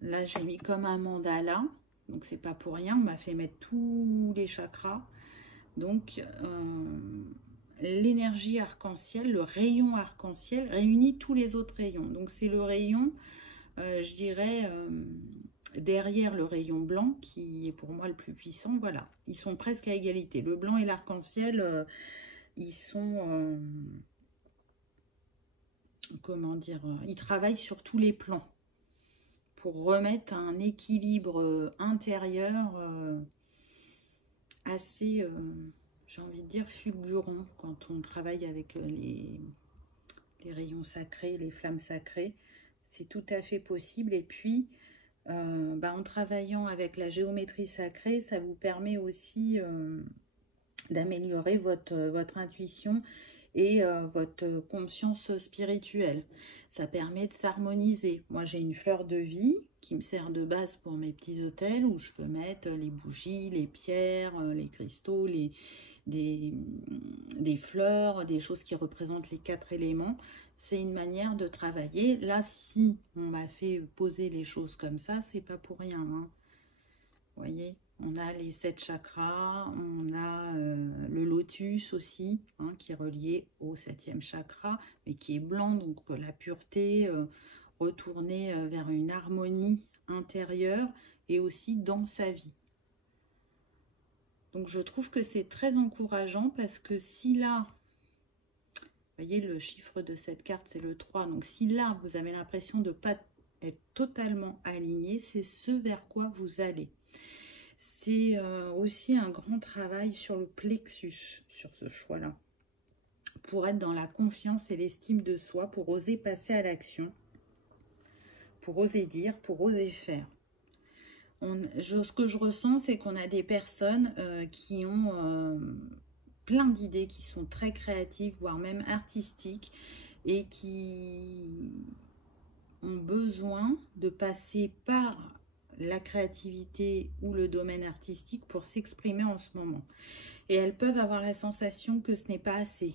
Là, j'ai mis comme un mandala, donc c'est pas pour rien, on m'a fait mettre tous les chakras. Donc, l'énergie arc-en-ciel, le rayon arc-en-ciel réunit tous les autres rayons. Donc, c'est le rayon, je dirais... derrière le rayon blanc, qui est pour moi le plus puissant, voilà. Ils sont presque à égalité. Le blanc et l'arc-en-ciel, ils sont... comment dire, ils travaillent sur tous les plans pour remettre un équilibre intérieur assez, j'ai envie de dire, fulgurant quand on travaille avec les rayons sacrés, les flammes sacrées. C'est tout à fait possible. Et puis, en travaillant avec la géométrie sacrée, ça vous permet aussi d'améliorer votre intuition et votre conscience spirituelle. Ça permet de s'harmoniser. Moi, j'ai une fleur de vie qui me sert de base pour mes petits autels où je peux mettre les bougies, les pierres, les cristaux, des fleurs, des choses qui représentent les 4 éléments. C'est une manière de travailler. Là, si on m'a fait poser les choses comme ça, c'est pas pour rien, hein. Vous voyez, on a les 7 chakras, on a le lotus aussi, hein, qui est relié au 7e chakra, mais qui est blanc, donc la pureté, retourner vers une harmonie intérieure et aussi dans sa vie. Donc, je trouve que c'est très encourageant parce que si là, vous voyez, le chiffre de cette carte, c'est le 3. Donc, si là, vous avez l'impression de ne pas être totalement aligné, c'est ce vers quoi vous allez. C'est aussi un grand travail sur le plexus, sur ce choix-là, pour être dans la confiance et l'estime de soi, pour oser passer à l'action, pour oser dire, pour oser faire. Ce que je ressens, c'est qu'on a des personnes qui ont plein d'idées, qui sont très créatives, voire même artistiques, et qui ont besoin de passer par la créativité ou le domaine artistique pour s'exprimer en ce moment. Et elles peuvent avoir la sensation que ce n'est pas assez,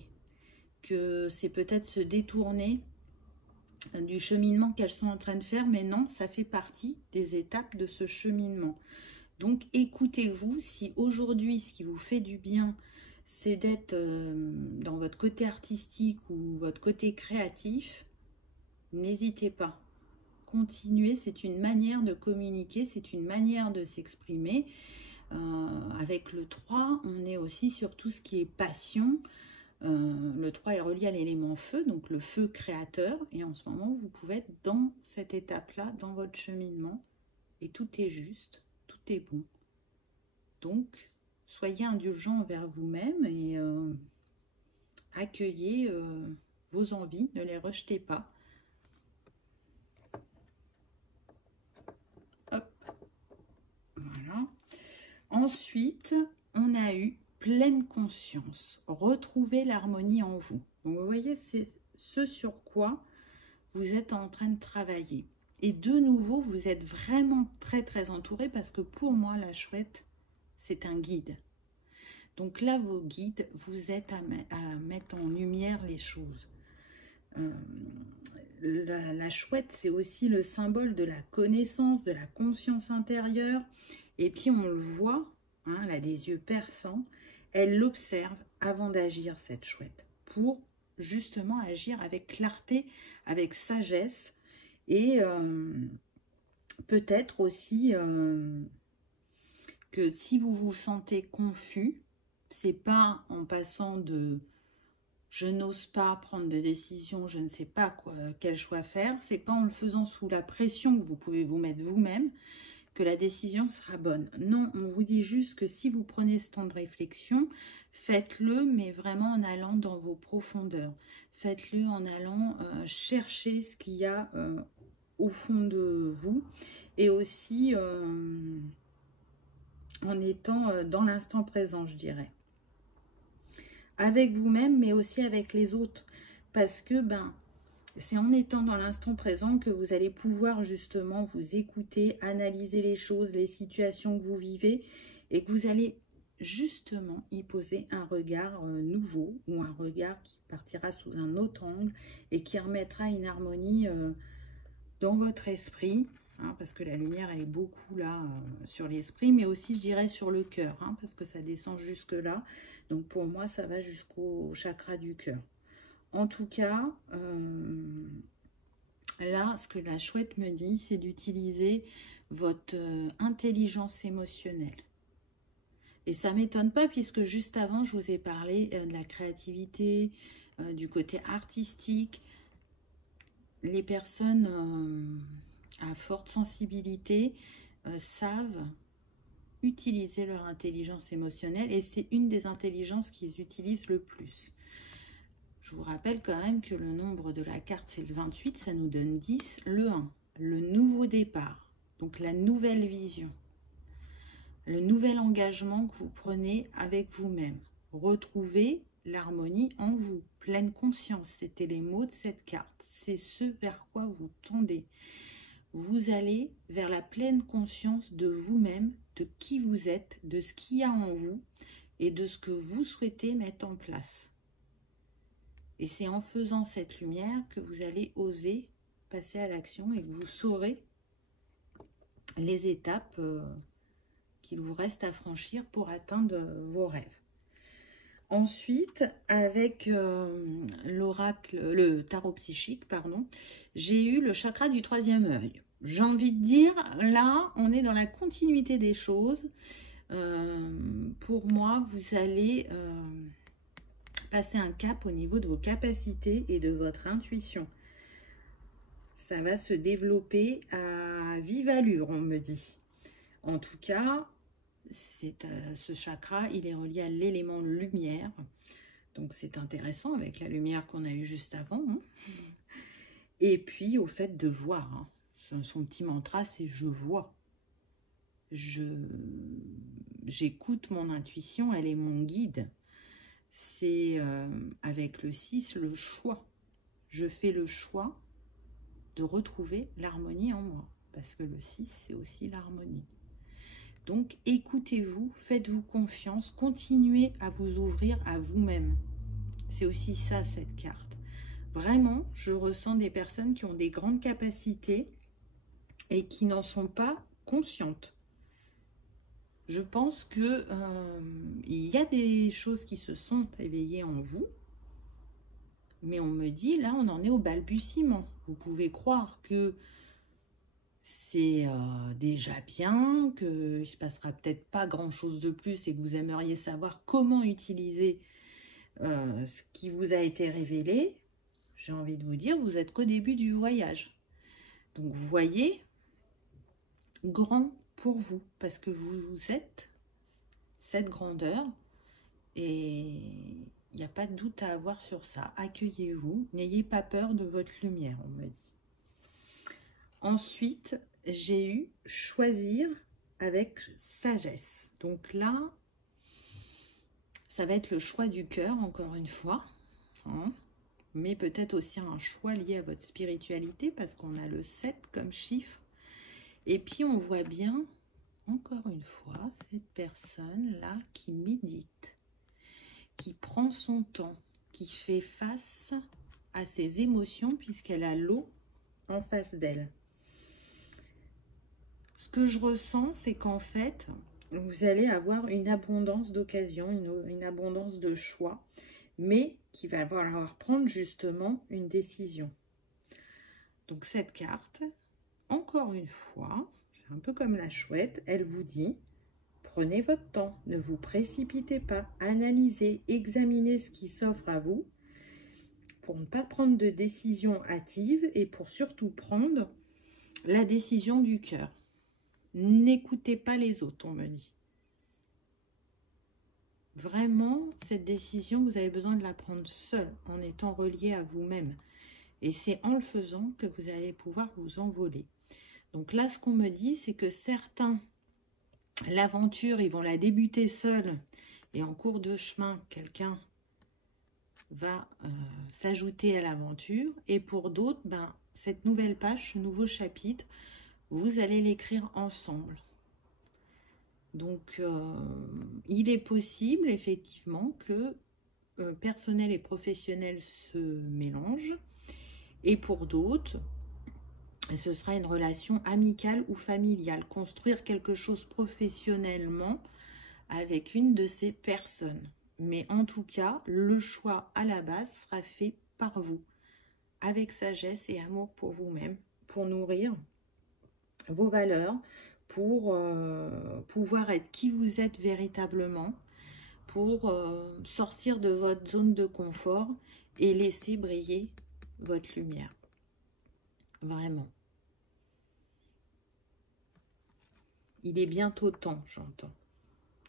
que c'est peut-être se détourner du cheminement qu'elles sont en train de faire, mais non, ça fait partie des étapes de ce cheminement. Donc écoutez-vous, si aujourd'hui ce qui vous fait du bien, c'est d'être dans votre côté artistique ou votre côté créatif, n'hésitez pas. Continuez, c'est une manière de communiquer, c'est une manière de s'exprimer. Avec le 3, on est aussi sur tout ce qui est passion, Le 3 est relié à l'élément feu, donc le feu créateur. Et en ce moment, vous pouvez être dans cette étape-là, dans votre cheminement. Et tout est juste, tout est bon. Donc, soyez indulgents envers vous-même et accueillez vos envies, ne les rejetez pas. Hop. Voilà. Ensuite, on a eu pleine conscience, retrouver l'harmonie en vous. Donc, vous voyez, c'est ce sur quoi vous êtes en train de travailler. Et de nouveau, vous êtes vraiment très très entouré parce que pour moi, la chouette, c'est un guide. Donc là, vos guides, vous êtes à mettre en lumière les choses. La chouette, c'est aussi le symbole de la connaissance, de la conscience intérieure. Et puis on le voit, hein, elle a des yeux perçants. Elle l'observe avant d'agir, cette chouette, pour justement agir avec clarté, avec sagesse. Et peut-être aussi que si vous vous sentez confus, c'est pas en passant de je n'ose pas prendre de décision, je ne sais pas quel choix faire, c'est pas en le faisant sous la pression que vous pouvez vous mettre vous-même que la décision sera bonne. Non, on vous dit juste que si vous prenez ce temps de réflexion, faites-le, mais vraiment en allant dans vos profondeurs. Faites-le en allant chercher ce qu'il y a au fond de vous et aussi en étant dans l'instant présent, je dirais. Avec vous-même, mais aussi avec les autres. Parce que c'est en étant dans l'instant présent que vous allez pouvoir justement vous écouter, analyser les choses, les situations que vous vivez et que vous allez justement y poser un regard nouveau ou un regard qui partira sous un autre angle et qui remettra une harmonie dans votre esprit. Hein, parce que la lumière, elle est beaucoup là sur l'esprit, mais aussi, je dirais, sur le cœur, hein, parce que ça descend jusque-là. Donc, pour moi, ça va jusqu'au chakra du cœur. En tout cas, là, ce que la chouette me dit, c'est d'utiliser votre intelligence émotionnelle. Et ça ne m'étonne pas, puisque juste avant, je vous ai parlé de la créativité, du côté artistique. Les personnes à forte sensibilité savent utiliser leur intelligence émotionnelle et c'est une des intelligences qu'ils utilisent le plus. Je vous rappelle quand même que le nombre de la carte c'est le 28, ça nous donne 10, le 1, le nouveau départ, donc la nouvelle vision, le nouvel engagement que vous prenez avec vous-même. Retrouvez l'harmonie en vous, pleine conscience, c'était les mots de cette carte, c'est ce vers quoi vous tendez. Vous allez vers la pleine conscience de vous-même, de qui vous êtes, de ce qu'il y a en vous et de ce que vous souhaitez mettre en place. Et c'est en faisant cette lumière que vous allez oser passer à l'action et que vous saurez les étapes qu'il vous reste à franchir pour atteindre vos rêves. Ensuite, avec l'oracle, le tarot psychique, pardon, j'ai eu le chakra du troisième œil. J'ai envie de dire, là, on est dans la continuité des choses. Pour moi, vous allez passer un cap au niveau de vos capacités et de votre intuition. Ça va se développer à vive allure, on me dit. En tout cas, ce chakra, il est relié à l'élément lumière. Donc, c'est intéressant avec la lumière qu'on a eue juste avant. Hein. Et puis, au fait de voir. Hein. Son petit mantra, c'est « je vois ». J'écoute mon intuition, elle est mon guide. C'est avec le 6, le choix. Je fais le choix de retrouver l'harmonie en moi. Parce que le 6, c'est aussi l'harmonie. Donc, écoutez-vous, faites-vous confiance, continuez à vous ouvrir à vous-même. C'est aussi ça, cette carte. Vraiment, je ressens des personnes qui ont des grandes capacités et qui n'en sont pas conscientes. Je pense que il y a des choses qui se sont éveillées en vous, mais on me dit, là, on en est au balbutiement. Vous pouvez croire que c'est déjà bien, qu'il ne se passera peut-être pas grand-chose de plus et que vous aimeriez savoir comment utiliser ce qui vous a été révélé, j'ai envie de vous dire, vous êtes qu'au début du voyage. Donc, vous voyez, grand pour vous, parce que vous êtes cette grandeur et il n'y a pas de doute à avoir sur ça. Accueillez-vous, n'ayez pas peur de votre lumière, on me dit. Ensuite, j'ai eu choisir avec sagesse. Donc là, ça va être le choix du cœur, encore une fois, hein, mais peut-être aussi un choix lié à votre spiritualité, parce qu'on a le 7 comme chiffre. Et puis, on voit bien, encore une fois, cette personne-là qui médite, qui prend son temps, qui fait face à ses émotions, puisqu'elle a l'eau en face d'elle. Ce que je ressens, c'est qu'en fait, vous allez avoir une abondance d'occasions, une abondance de choix, mais qu'il va falloir prendre justement une décision. Donc cette carte, encore une fois, c'est un peu comme la chouette, elle vous dit, prenez votre temps, ne vous précipitez pas, analysez, examinez ce qui s'offre à vous, pour ne pas prendre de décision hâtive et pour surtout prendre la décision du cœur. N'écoutez pas les autres, on me dit. Vraiment, cette décision, vous avez besoin de la prendre seule, en étant relié à vous-même. Et c'est en le faisant que vous allez pouvoir vous envoler. Donc là, ce qu'on me dit, c'est que certains, l'aventure, ils vont la débuter seuls. Et en cours de chemin, quelqu'un va s'ajouter à l'aventure. Et pour d'autres, ben, cette nouvelle page, ce nouveau chapitre, vous allez l'écrire ensemble. Donc, il est possible, effectivement, que personnel et professionnel se mélangent. Et pour d'autres, ce sera une relation amicale ou familiale. Construire quelque chose professionnellement avec une de ces personnes. Mais en tout cas, le choix à la base sera fait par vous, avec sagesse et amour pour vous-même, pour nourrir vos valeurs, pour pouvoir être qui vous êtes véritablement, pour sortir de votre zone de confort et laisser briller votre lumière. Vraiment. Il est bientôt temps, j'entends.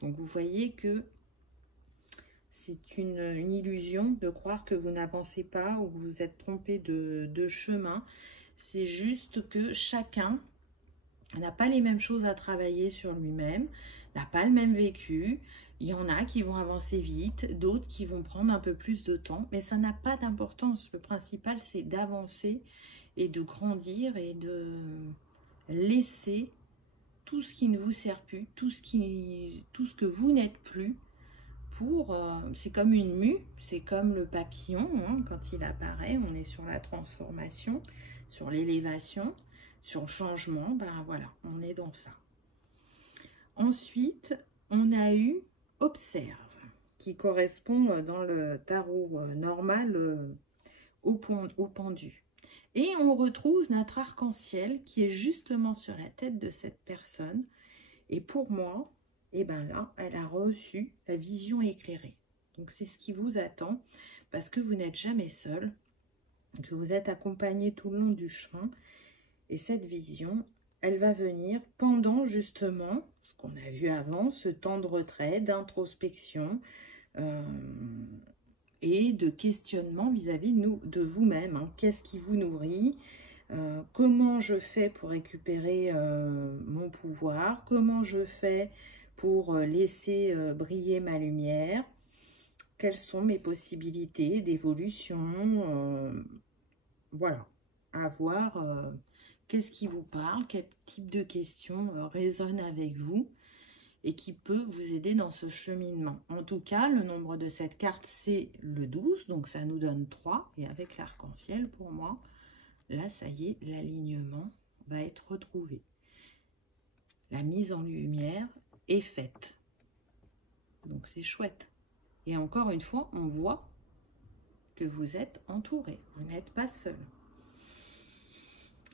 Donc vous voyez que c'est une illusion de croire que vous n'avancez pas ou que vous vous êtes trompé de chemin. C'est juste que chacun n'a pas les mêmes choses à travailler sur lui-même, n'a pas le même vécu. Il y en a qui vont avancer vite, d'autres qui vont prendre un peu plus de temps, mais ça n'a pas d'importance. Le principal, c'est d'avancer et de grandir et de laisser tout ce qui ne vous sert plus, tout ce que vous n'êtes plus, pour, c'est comme une mue, c'est comme le papillon, hein, quand il apparaît, on est sur la transformation, sur l'élévation, sur le changement, ben voilà, on est dans ça. Ensuite, on a eu observe, qui correspond dans le tarot normal au pendu. Et on retrouve notre arc-en-ciel qui est justement sur la tête de cette personne. Et pour moi, et ben là, elle a reçu la vision éclairée. Donc c'est ce qui vous attend, parce que vous n'êtes jamais seul, que vous êtes accompagné tout le long du chemin. Et cette vision, elle va venir pendant justement ce qu'on a vu avant, ce temps de retrait, d'introspection et de questionnement vis-à-vis de vous-même. Hein. Qu'est-ce qui vous nourrit? Comment je fais pour récupérer mon pouvoir? Comment je fais pour laisser briller ma lumière? Quelles sont mes possibilités d'évolution? Voilà, à voir qu'est-ce qui vous parle, quel type de questions résonne avec vous et qui peut vous aider dans ce cheminement. En tout cas, le nombre de cette carte, c'est le 12, donc ça nous donne 3. Et avec l'arc-en-ciel, pour moi, là, ça y est, l'alignement va être retrouvé. La mise en lumière est faite. Donc, c'est chouette. Et encore une fois, on voit que vous êtes entouré. Vous n'êtes pas seul.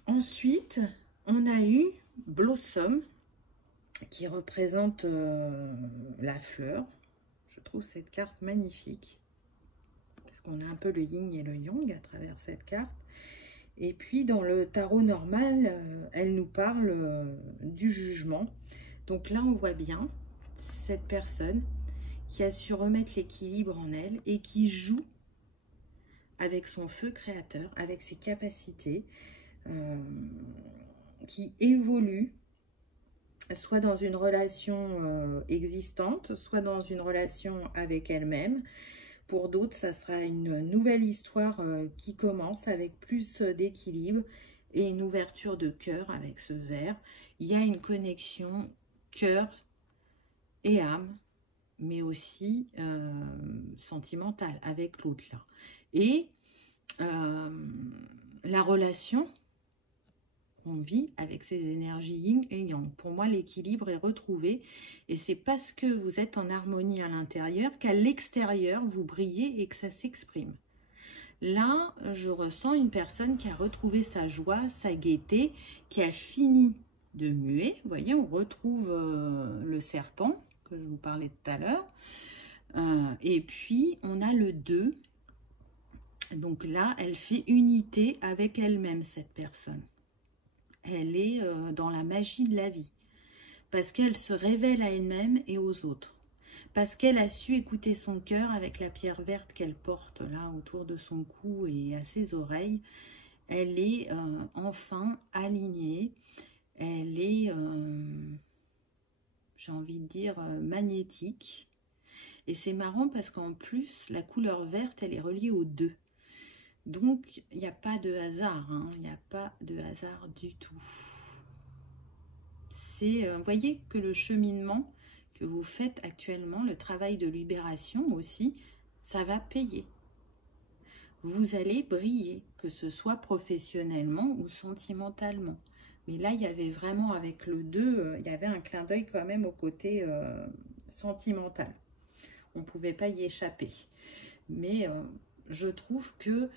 Ensuite, on a eu Blossom, qui représente la fleur. Je trouve cette carte magnifique. parce qu'on a un peu le yin et le yang à travers cette carte. Et puis dans le tarot normal, elle nous parle du jugement. Donc là, on voit bien cette personne qui a su remettre l'équilibre en elle et qui joue avec son feu créateur, avec ses capacités, qui évolue, soit dans une relation existante, soit dans une relation avec elle-même. Pour d'autres, ça sera une nouvelle histoire qui commence avec plus d'équilibre et une ouverture de cœur avec ce vert. Il y a une connexion cœur et âme, mais aussi sentimentale avec l'autre là. Et la relation qu'on vit avec ces énergies yin et yang. Pour moi, l'équilibre est retrouvé et c'est parce que vous êtes en harmonie à l'intérieur qu'à l'extérieur, vous brillez et que ça s'exprime. Là, je ressens une personne qui a retrouvé sa joie, sa gaieté, qui a fini de muer. Vous voyez, on retrouve le serpent que je vous parlais tout à l'heure. Et puis, on a le 2. Donc là, elle fait unité avec elle-même, cette personne. Elle est dans la magie de la vie. Parce qu'elle se révèle à elle-même et aux autres. Parce qu'elle a su écouter son cœur avec la pierre verte qu'elle porte là autour de son cou et à ses oreilles. Elle est enfin alignée. Elle est, j'ai envie de dire, magnétique. Et c'est marrant parce qu'en plus, la couleur verte, elle est reliée aux 2. Donc, il n'y a pas de hasard, hein, il n'y a pas de hasard du tout. C'est, vous voyez que le cheminement que vous faites actuellement, le travail de libération aussi, ça va payer. Vous allez briller, que ce soit professionnellement ou sentimentalement. Mais là, il y avait vraiment, avec le 2, il y avait un clin d'œil quand même au côté sentimental. On ne pouvait pas y échapper. Mais je trouve que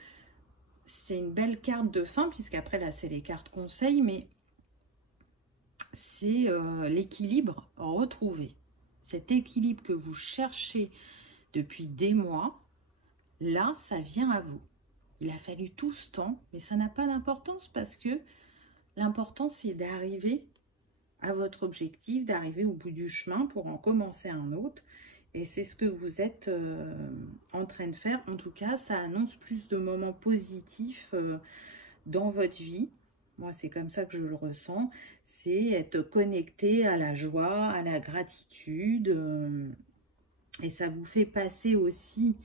c'est une belle carte de fin, puisqu'après là, c'est les cartes conseils, mais c'est l'équilibre retrouvé. Cet équilibre que vous cherchez depuis des mois, là, ça vient à vous. Il a fallu tout ce temps, mais ça n'a pas d'importance parce que l'important, c'est d'arriver à votre objectif, d'arriver au bout du chemin pour en commencer un autre. Et c'est ce que vous êtes en train de faire. En tout cas, ça annonce plus de moments positifs dans votre vie. Moi, c'est comme ça que je le ressens. C'est être connecté à la joie, à la gratitude. Et ça vous fait passer aussi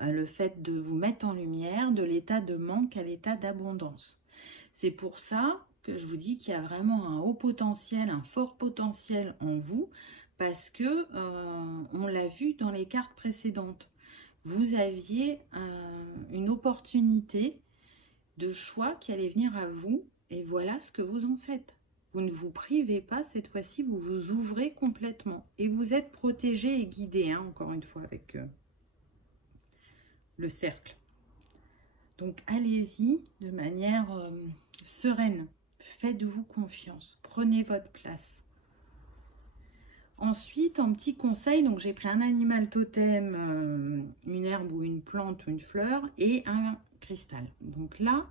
le fait de vous mettre en lumière de l'état de manque à l'état d'abondance. C'est pour ça que je vous dis qu'il y a vraiment un haut potentiel, un fort potentiel en vous. Parce que, on l'a vu dans les cartes précédentes, vous aviez une opportunité de choix qui allait venir à vous, et voilà ce que vous en faites. Vous ne vous privez pas, cette fois-ci, vous vous ouvrez complètement. Et vous êtes protégé et guidé, hein, encore une fois, avec le cercle. Donc, allez-y de manière sereine. Faites-vous confiance. Prenez votre place. Ensuite, en petit conseil, donc j'ai pris un animal totem, une herbe ou une plante ou une fleur et un cristal. Donc là,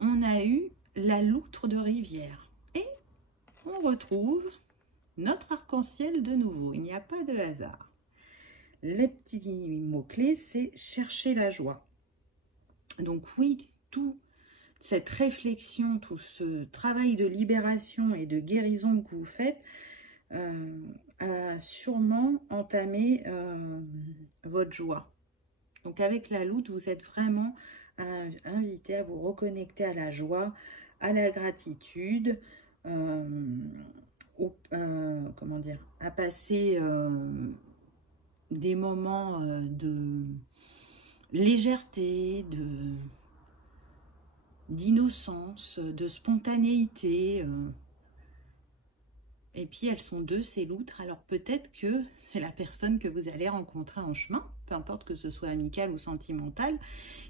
on a eu la loutre de rivière. Et on retrouve notre arc-en-ciel de nouveau. Il n'y a pas de hasard. Les petits mots-clés, c'est chercher la joie. Donc oui, toute cette réflexion, tout ce travail de libération et de guérison que vous faites, a sûrement entamé votre joie. Donc avec la loutre, vous êtes vraiment invité à vous reconnecter à la joie, à la gratitude, comment dire, à passer des moments de légèreté, d'innocence, de spontanéité. Et puis, elles sont 2, ces loutres. Alors, peut-être que c'est la personne que vous allez rencontrer en chemin, peu importe que ce soit amical ou sentimental,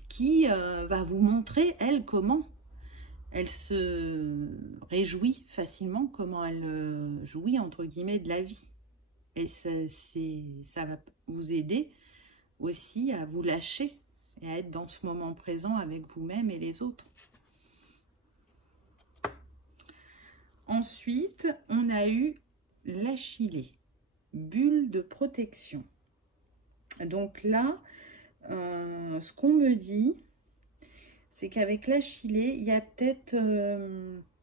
qui va vous montrer, elle, comment elle se réjouit facilement, comment elle jouit, entre guillemets, de la vie. Et ça va vous aider aussi à vous lâcher et à être dans ce moment présent avec vous-même et les autres. Ensuite, on a eu l'Achillée, bulle de protection. Donc là, ce qu'on me dit, c'est qu'avec l'Achillée, il y a peut-être,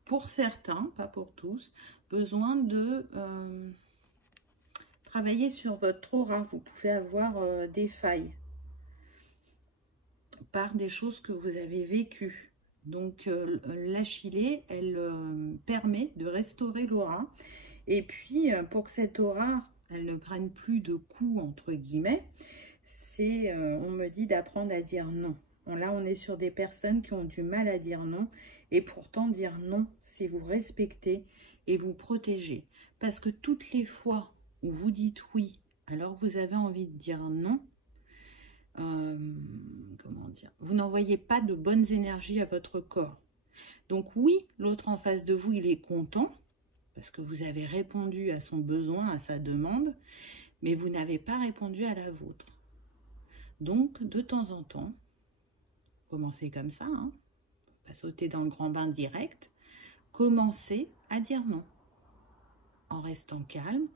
pour certains, pas pour tous, besoin de travailler sur votre aura. Vous pouvez avoir des failles par des choses que vous avez vécues. Donc l'Achillée, elle permet de restaurer l'aura. Et puis, pour que cette aura, elle ne prenne plus de coups, entre guillemets, c'est, on me dit d'apprendre à dire non. Là, on est sur des personnes qui ont du mal à dire non. Et pourtant, dire non, c'est vous respecter et vous protéger. Parce que toutes les fois où vous dites oui, alors vous avez envie de dire non, comment dire, vous n'envoyez pas de bonnes énergies à votre corps. Donc oui, l'autre en face de vous, il est content, parce que vous avez répondu à son besoin, à sa demande, mais vous n'avez pas répondu à la vôtre. Donc, de temps en temps, commencez comme ça, hein, pas sauter dans le grand bain direct, commencez à dire non, en restant calme,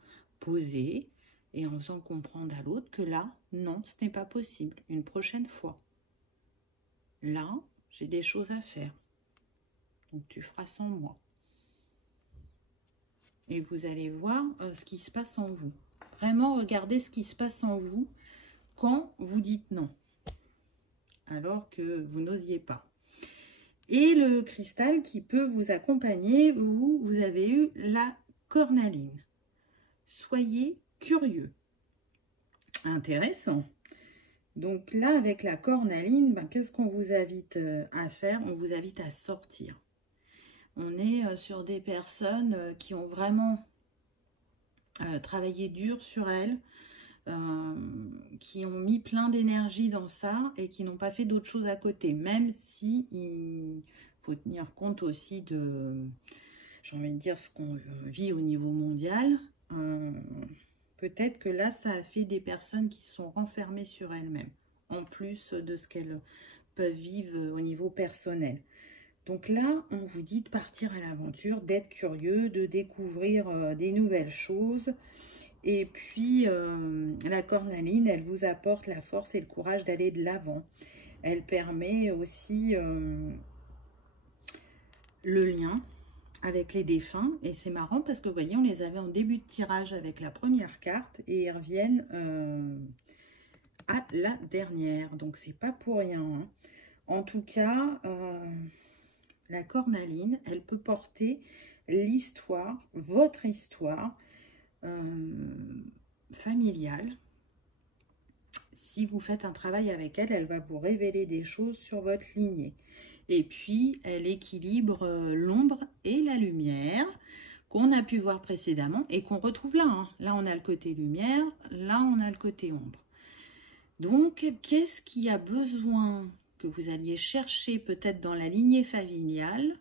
posé, et en faisant comprendre à l'autre que là, non, ce n'est pas possible, une prochaine fois. Là, j'ai des choses à faire, donc tu feras sans moi. Et vous allez voir ce qui se passe en vous. Vraiment, regardez ce qui se passe en vous quand vous dites non, alors que vous n'osiez pas. Et le cristal qui peut vous accompagner, vous avez eu la cornaline. Soyez curieux. Intéressant. Donc là, avec la cornaline, qu'est-ce qu'on vous invite à faire? On vous invite à sortir. On est sur des personnes qui ont vraiment travaillé dur sur elles, qui ont mis plein d'énergie dans ça et qui n'ont pas fait d'autre chose à côté, même si il faut tenir compte aussi de, j'ai envie de dire, ce qu'on vit au niveau mondial. Peut-être que là, ça a fait des personnes qui se sont renfermées sur elles-mêmes, en plus de ce qu'elles peuvent vivre au niveau personnel. Donc là, on vous dit de partir à l'aventure, d'être curieux, de découvrir des nouvelles choses. Et puis, la cornaline, elle vous apporte la force et le courage d'aller de l'avant. Elle permet aussi le lien avec les défunts. Et c'est marrant parce que, vous voyez, on les avait en début de tirage avec la première carte. Et ils reviennent à la dernière. Donc, c'est pas pour rien. Hein. En tout cas, la cornaline, elle peut porter l'histoire, votre histoire, familiale. Si vous faites un travail avec elle, elle va vous révéler des choses sur votre lignée. Et puis, elle équilibre l'ombre et la lumière qu'on a pu voir précédemment et qu'on retrouve là. Hein. Là, on a le côté lumière, là, on a le côté ombre. Donc, qu'est-ce qui a besoin que vous alliez chercher peut-être dans la lignée familiale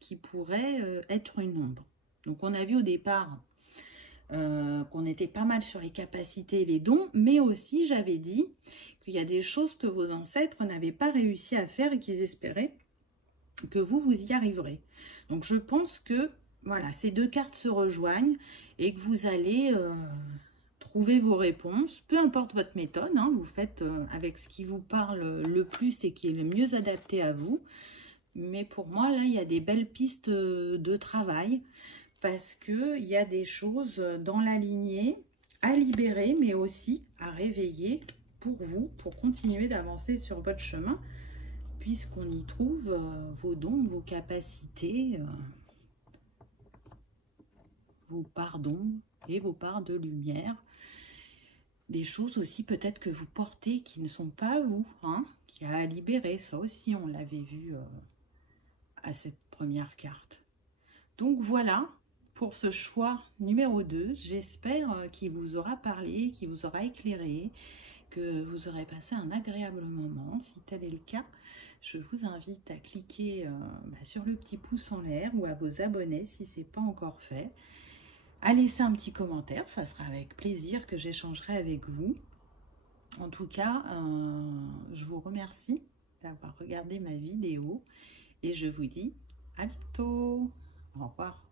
qui pourrait être une ombre? Donc, on a vu au départ qu'on était pas mal sur les capacités et les dons, mais aussi, j'avais dit qu'il y a des choses que vos ancêtres n'avaient pas réussi à faire et qu'ils espéraient que vous y arriverez. Donc, je pense que, voilà, ces deux cartes se rejoignent et que vous allez trouver vos réponses, peu importe votre méthode, hein, vous faites avec ce qui vous parle le plus et qui est le mieux adapté à vous. Mais pour moi, là, il y a des belles pistes de travail parce qu'il y a des choses dans la lignée à libérer, mais aussi à réveiller pour vous, pour continuer d'avancer sur votre chemin, puisqu'on y trouve vos dons, vos capacités, vos parts d'ombre et vos parts de lumière. Des choses aussi peut-être que vous portez qui ne sont pas vous, hein, qui a à libérer. Ça aussi, on l'avait vu à cette première carte. Donc voilà pour ce choix numéro 2. J'espère qu'il vous aura parlé, qu'il vous aura éclairé, que vous aurez passé un agréable moment. Si tel est le cas, je vous invite à cliquer sur le petit pouce en l'air ou à vous abonner si ce n'est pas encore fait. À laisser un petit commentaire, ça sera avec plaisir que j'échangerai avec vous. En tout cas, je vous remercie d'avoir regardé ma vidéo et je vous dis à bientôt. Au revoir.